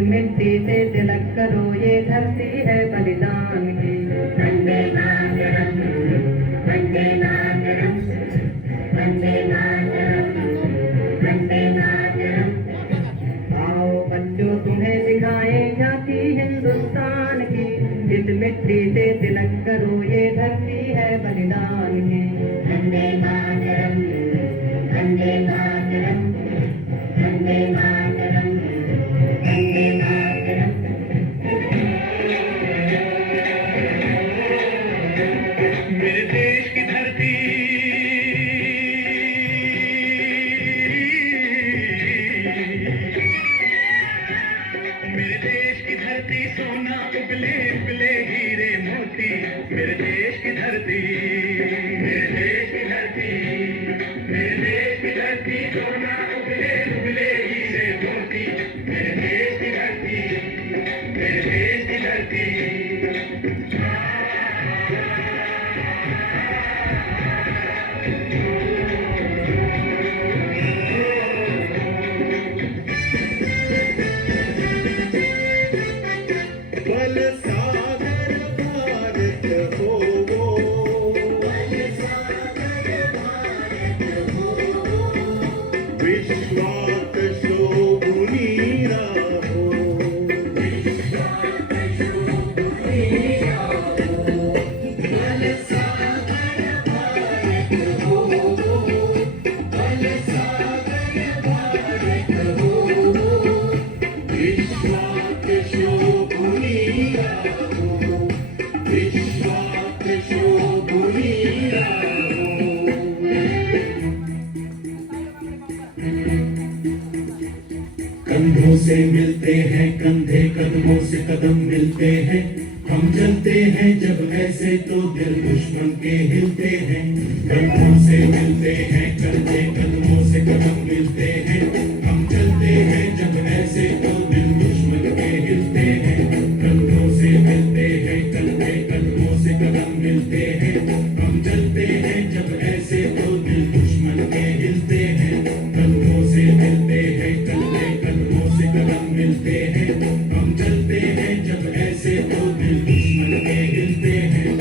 मिट्टी से तिलक करो, ये धरती है बलिदान की। वंदे मातरम, वंदे मातरम, वंदे मातरम, वंदे मातरम। आओ बच्चों तुम्हें दिखाएं झांकी हिंदुस्तान की, इस मिट्टी से तिलक करो, ये धरती है बलिदान की। वंदे मातरम, वंदे मातरम, वंदे मातरम, वंदे मातरम। मेरे देश की धरती, मेरे देश की धरती सोना उगले उगले हीरे मोती। मेरे देश की धरती, मेरे देश की धरती, मेरे देश की धरती सोना उगले उगले हीरे मोती। मेरे देश की धरती, मेरे देश की धरती। बल सागर भारत हो वो, बल सागर भारत हो वो, विश्वात शोभुनी राहो, विश्वात शोभुनी राहो। बल सागर भारत हो वो, बल सागर भारत हो वो, विश्वात शोभुनी राहो, विश्वात शोभुनी राहो। कंधों से मिलते हैं कंधे, कदमों से कदम मिलते हैं। हम चलते हैं जब ऐसे तो दिल दुश्मन के हिलते हैं। कंधों से मिलते हैं कंधे, कदमों से कदम मिलते हैं। हम चलते हैं जब ऐसे तो दिल दुश्मन के हिलते हैं। कंधों से मिलते हैं कंधे, कदमों से कदम मिलते हैं। हम चलते हैं जब ऐसे तो दिल दुश्मन के हिलते हैं। कंधों से मिलते हैं कंधे, कदमों से कदम मिलते हैं। हम चलते हैं जब ऐसे तो दिल दुश्मन के हिलते हैं।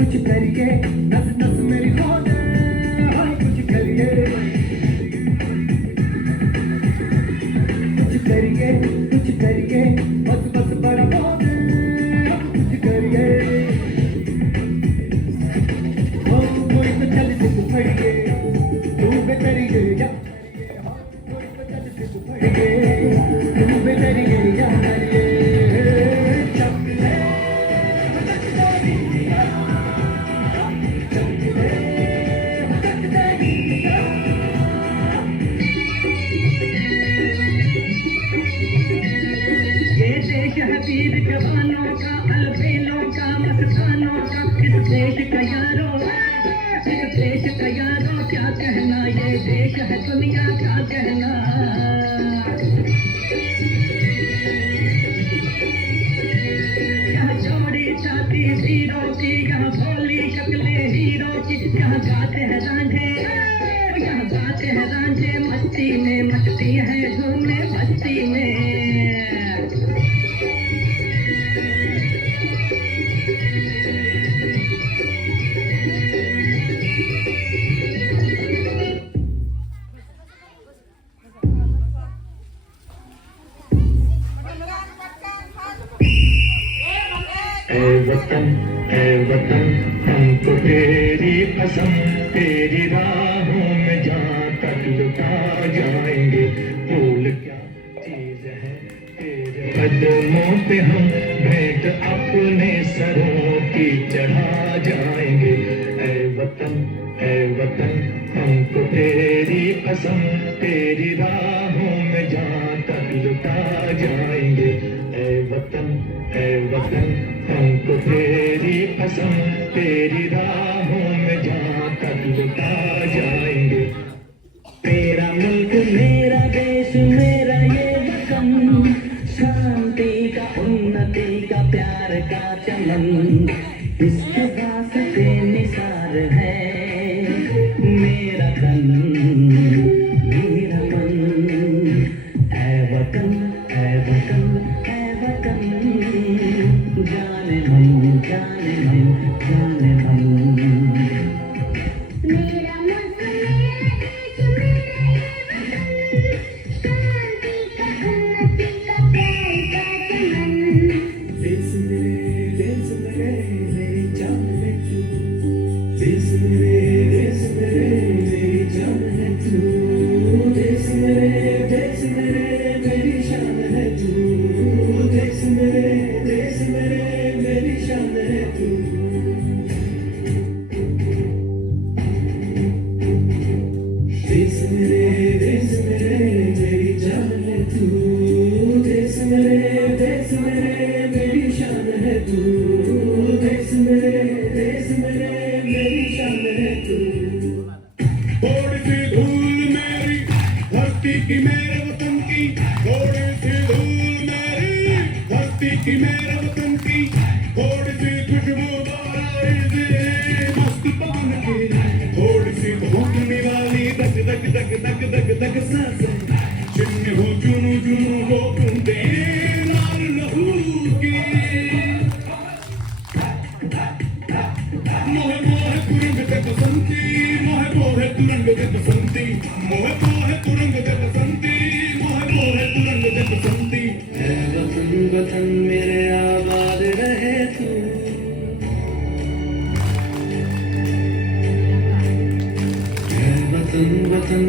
कुछ करिए, नस नस मेरी खो दे, हाय कुछ करिए, कुछ करिए, कुछ करिए, बस बस बड़ा हो दे, कुछ करिए। ओ कोई तो चल से फड़िए, तू बेतरिए या कोई तो चल से फड़िए, तू बेतरिए या मरिए। चपले बच जाएगी देश का यारो, इस देश का यारो क्या कहना, ये देश है दुनिया क्या कहना। यहाँ चौड़ी छाती हीरो की, यहाँ भोली शक्लें हीरो की, यहाँ गाते हैं रांझे, यहाँ गाते हैं रांझे, मस्ती में मस्ती है झूमे बस्ती में। ऐ वतन हमको तेरी कसम, तेरी राहों में जहाँ तक लुटा जाएंगे। फूल क्या चीज है तेरे कदमों पे, हम भेंट अपने सरों की चढ़ा जाएंगे। ऐ वतन हमको तेरी कसम, तेरी राहों में जहाँ तक लुटा जाएंगे। ऐ वतन हमको तेरी कसम, तेरी राहों में जहाँ तक लुटा जाएंगे। तेरा मुल्क मेरा देश मेरा ये वतन, शांति का उन्नति का प्यार का चमन, इसके वास्ते निसार है मेरा तन मेरा मन। ऐ वतन ऐ वतन ऐ वतन, जाने मन जाने मन जाने मन। मेरा मुल्क मेरा देश मेरा ये वतन, शांति का थोड़ी सी धूल मेरी धरती की मेरे वतन की, थोड़ी सी धूल मेरी धरती की मेरे वतन की, थोड़ी सी खुशबूदार मस्त पवन की, थोड़ी सी धूपने वाली दग दग दग दग दग दग सांसें, जिनमें हो जुनू जुनू वो बूंदे लाल लहू की। मोहे मोहे तुरंग दे बसंती, मोहे मोहे तुरंग दे बसंती, मोहे मोहे तुरंग दे बसंती, मोहे मोहे तुरंग दे बसंती। ऐ वतन वतन मेरे आबाद रहे तू, ऐ वतन वतन